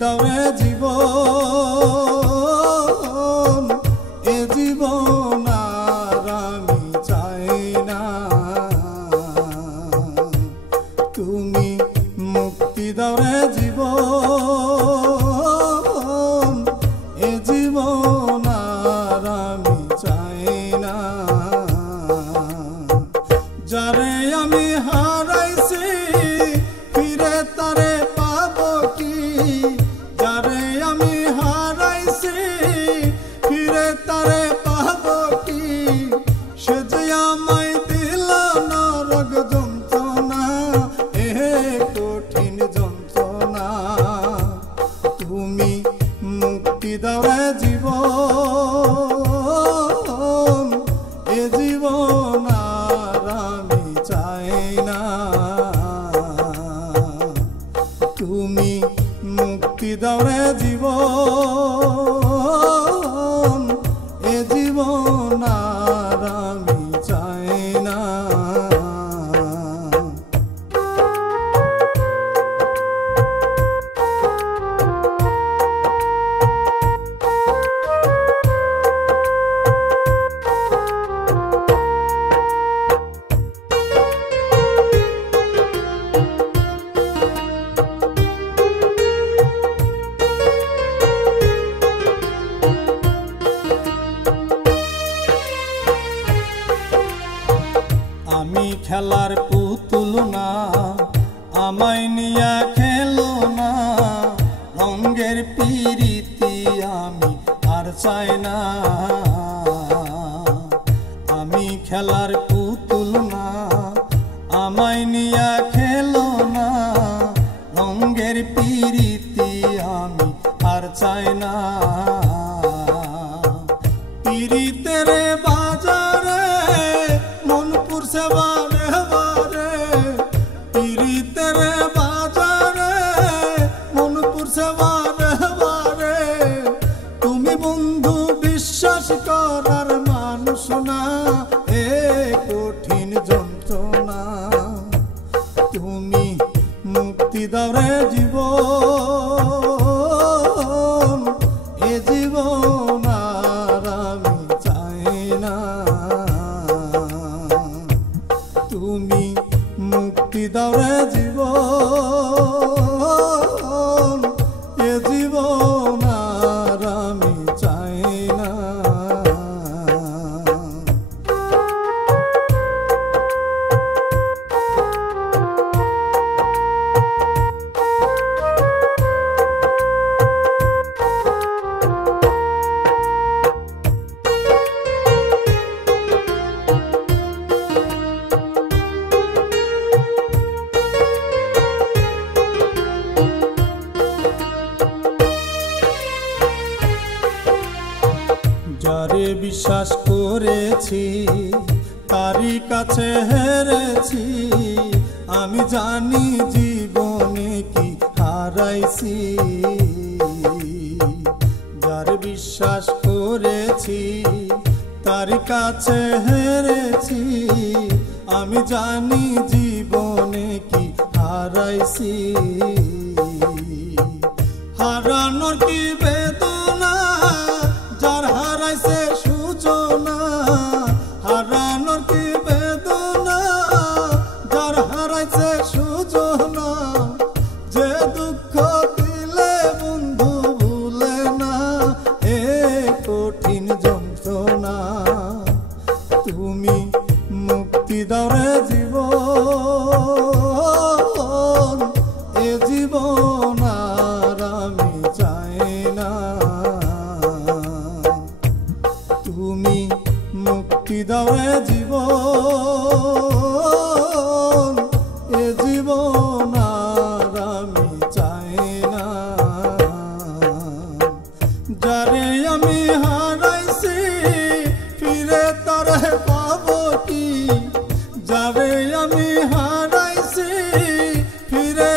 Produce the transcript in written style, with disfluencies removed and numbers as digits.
দাও রে জীবন, এ জীবন আর আমি চাই না। তুমি মুক্তি দাও রে জীবন, এ জীবন আর আমি চাই না। যারে আমি হারাইছি ফিরে তারে পাবো কি, যারে আমি হারাইছি ফিরে তারে পাবো কি, সে যে আমায় দিল নরক যন্ত্রণা, এ কঠিন যন্ত্রণা। তুমি মুক্তি দাও রে জীবন, এ জীবন আর আমি চাই না। তুমি মুক্তি দাও রে জীবন, এ জীবন আর আমি চাই না। আমি খেলার পুতুল না, আমায় নিয়া খেলো না, রঙের পিরিতি আমি আর চাই না। আমি খেলার পুতুল না, আমায় নিয়া খেলো না, রঙের পিরিতি আমি আর চাই না। পিরিতের বাজারে মন পুরছে বারে বারে, পিরিতের বাজারে মন পুরছে বারে বারে। তুমি বন্ধু বিশ্বাস করার মানুষ না, এ কঠিন যন্ত্রণা। তুমি মুক্তি দাও রে জীবন, এ জীবন আর আমি চাই না। তুমি মুক্তি দাও রে জীবন, এ জীবন আর আমি চাই না। যারে বিশ্বাস করেছি তারই কাছে হেরেছি, আমি জানি জীবনে কি হারাইছি। যারে বিশ্বাস করেছি তারই কাছে হেরেছি, আমি জানি জীবনে কি হারাইছি। হারানোর কি বেদনা যার হারাইছে সূচনা, হারানোর কি বেদনা যার হারাইছে সূচনা। যে দুঃখ দিলে বন্ধু ভুলে না, এ কঠিন যন্ত্রণা। তুমি মুক্তি দাও রে জীবন, এ জীবন আর আমি চাই না। তুমি মুক্তি দাও রে জীবন, এ জীবন আর আমি চাই না। যারে আমি হারাইছি ফিরে তারে পাবো কি, যারে আমি হারাইছি ফিরে